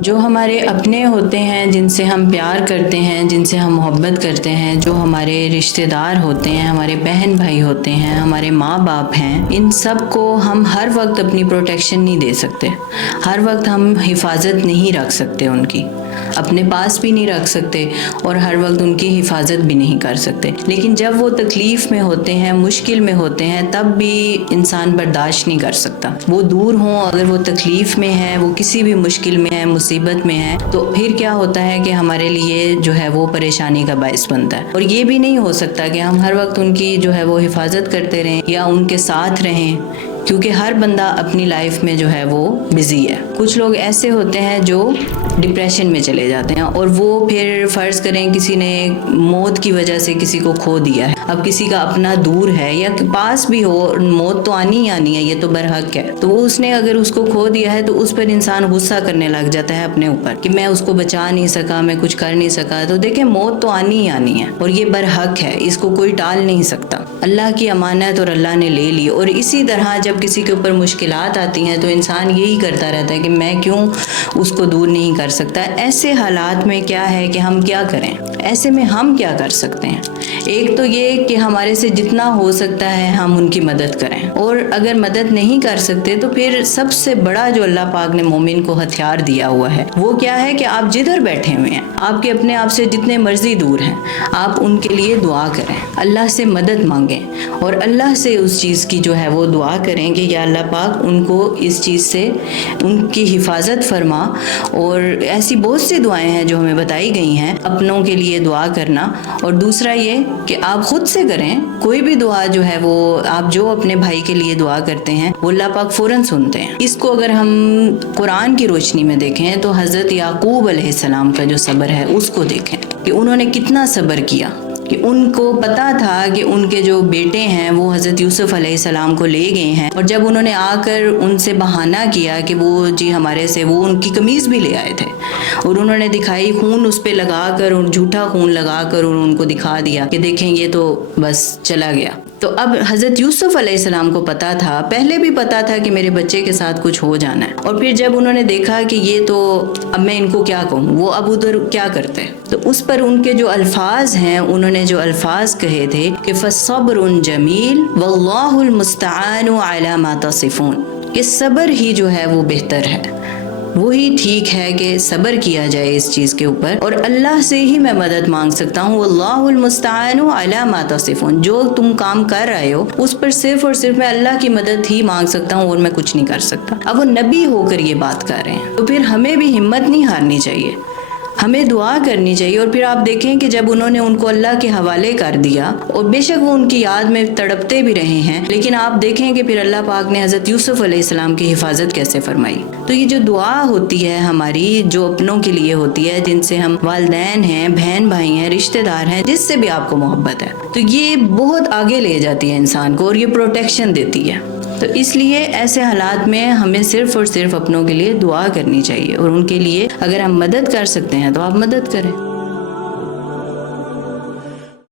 جو ہمارے اپنے ہوتے ہیں، جن سے ہم پیار کرتے ہیں، جن سے ہم محبت کرتے ہیں، جو ہمارے رشتہ دار ہوتے ہیں، ہمارے بہن بھائی ہوتے ہیں، ہمارے ماں باپ ہیں، ان سب کو ہم ہر وقت اپنی پروٹیکشن نہیں دے سکتے، ہر وقت ہم حفاظت نہیں رکھ سکتے، ان کی اپنے پاس بھی نہیں رکھ سکتے اور ہر وقت ان کی حفاظت بھی نہیں کر سکتے۔ لیکن جب وہ تکلیف میں ہوتے ہیں، مشکل میں ہوتے ہیں، تب بھی انسان برداشت نہیں کر سکتا۔ وہ دور ہوں، اگر وہ تکلیف میں ہے، وہ کسی بھی مشکل میں ہے، مصیبت میں ہے، تو پھر کیا ہوتا ہے کہ ہمارے لیے جو ہے وہ پریشانی کا باعث بنتا ہے۔ اور یہ بھی نہیں ہو سکتا کہ ہم ہر وقت ان کی جو ہے وہ حفاظت کرتے رہیں یا ان کے ساتھ رہیں، کیونکہ ہر بندہ اپنی لائف میں جو ہے وہ بزی ہے۔ کچھ لوگ ایسے ہوتے ہیں جو ڈپریشن میں چلے جاتے ہیں، اور وہ پھر فرض کریں کسی نے موت کی وجہ سے کسی کو کھو دیا ہے، اب کسی کا اپنا دور ہے یا پاس بھی ہو، موت تو آنی ہی آنی ہے، یہ تو برحق ہے، تو وہ اس نے اگر اس کو کھو دیا ہے تو اس پر انسان غصہ کرنے لگ جاتا ہے اپنے اوپر کہ میں اس کو بچا نہیں سکا، میں کچھ کر نہیں سکا۔ تو دیکھیں، موت تو آنی ہی آنی ہے اور یہ برحق ہے، اس کو کوئی ٹال نہیں سکتا۔ اللہ کی امانت اور اللہ نے لے لی، اور اسی طرح جب کسی کے اوپر مشکلات آتی ہیں تو انسان یہی کرتا رہتا ہے کہ میں کیوں اس کو دور نہیں کر سکتا۔ ایسے حالات میں کیا ہے کہ ہم کیا کریں؟ ایسے میں ہم کیا کر سکتے ہیں؟ ایک تو یہ کہ ہمارے سے جتنا ہو سکتا ہے ہم ان کی مدد کریں، اور اگر مدد نہیں کر سکتے تو پھر سب سے بڑا جو اللہ پاک نے مومن کو ہتھیار دیا ہوا ہے وہ کیا ہے کہ آپ جدھر بیٹھے ہوئے ہیں، آپ کے اپنے آپ سے جتنے مرضی دور ہیں، آپ ان کے لیے دعا کریں، اللہ سے مدد مانگیں، اور اللہ سے اس چیز کی جو ہے وہ دعا کریں کہ یا اللہ پاک ان کو اس چیز سے ان کی حفاظت فرما۔ اور ایسی بہت سی دعائیں ہیں جو ہمیں بتائی گئی ہیں، اپنوں کے لیے دعا کرنا، اور دوسرا یہ کہ آپ خود سے کریں، کوئی بھی دعا جو ہے وہ آپ جو اپنے بھائی کے لیے دعا کرتے ہیں وہ اللہ پاک فوراً سنتے ہیں۔ اس کو اگر ہم قرآن کی روشنی میں دیکھیں تو حضرت یعقوب علیہ السلام کا جو صبر ہے اس کو دیکھیں کہ انہوں نے کتنا صبر کیا، کہ ان کو پتا تھا کہ ان کے جو بیٹے ہیں وہ حضرت یوسف علیہ السلام کو لے گئے ہیں، اور جب انہوں نے آ کر ان سے بہانہ کیا کہ وہ جی ہمارے سے، وہ ان کی قمیض بھی لے آئے تھے اور انہوں نے دکھائی، خون اس پہ لگا کر، اور جھوٹا خون لگا کر ان کو دکھا دیا کہ دیکھیں یہ تو بس چلا گیا۔ تو اب حضرت یوسف علیہ السلام کو پتا تھا، پہلے بھی پتا تھا کہ میرے بچے کے ساتھ کچھ ہو جانا ہے، اور پھر جب انہوں نے دیکھا کہ یہ تو اب میں ان کو کیا کہوں، وہ اب ادھر کیا کرتے، تو اس پر ان کے جو الفاظ ہیں، انہوں نے جو الفاظ کہے تھے کہ فَصَبْرٌ جَمِيلٌ وَاللَّهُ الْمُسْتَعَانُ عَلَى مَا تَصِفُونَ، کہ صبر ہی جو ہے وہ بہتر ہے، وہی ٹھیک ہے کہ صبر کیا جائے اس چیز کے اوپر، اور اللہ سے ہی میں مدد مانگ سکتا ہوں۔ واللہ المستعان علی ما تصفون، جو تم کام کر رہے ہو اس پر صرف اور صرف میں اللہ کی مدد ہی مانگ سکتا ہوں، اور میں کچھ نہیں کر سکتا۔ اب وہ نبی ہو کر یہ بات کر رہے ہیں، تو پھر ہمیں بھی ہمت نہیں ہارنی چاہیے، ہمیں دعا کرنی چاہیے۔ اور پھر آپ دیکھیں کہ جب انہوں نے ان کو اللہ کے حوالے کر دیا، اور بے شک وہ ان کی یاد میں تڑپتے بھی رہے ہیں، لیکن آپ دیکھیں کہ پھر اللہ پاک نے حضرت یوسف علیہ السلام کی حفاظت کیسے فرمائی۔ تو یہ جو دعا ہوتی ہے ہماری، جو اپنوں کے لیے ہوتی ہے، جن سے ہم والدین ہیں، بہن بھائی ہیں، رشتہ دار ہیں، جس سے بھی آپ کو محبت ہے، تو یہ بہت آگے لے جاتی ہے انسان کو، اور یہ پروٹیکشن دیتی ہے۔ تو اس لیے ایسے حالات میں ہمیں صرف اور صرف اپنوں کے لیے دعا کرنی چاہیے، اور ان کے لیے اگر ہم مدد کر سکتے ہیں تو آپ مدد کریں۔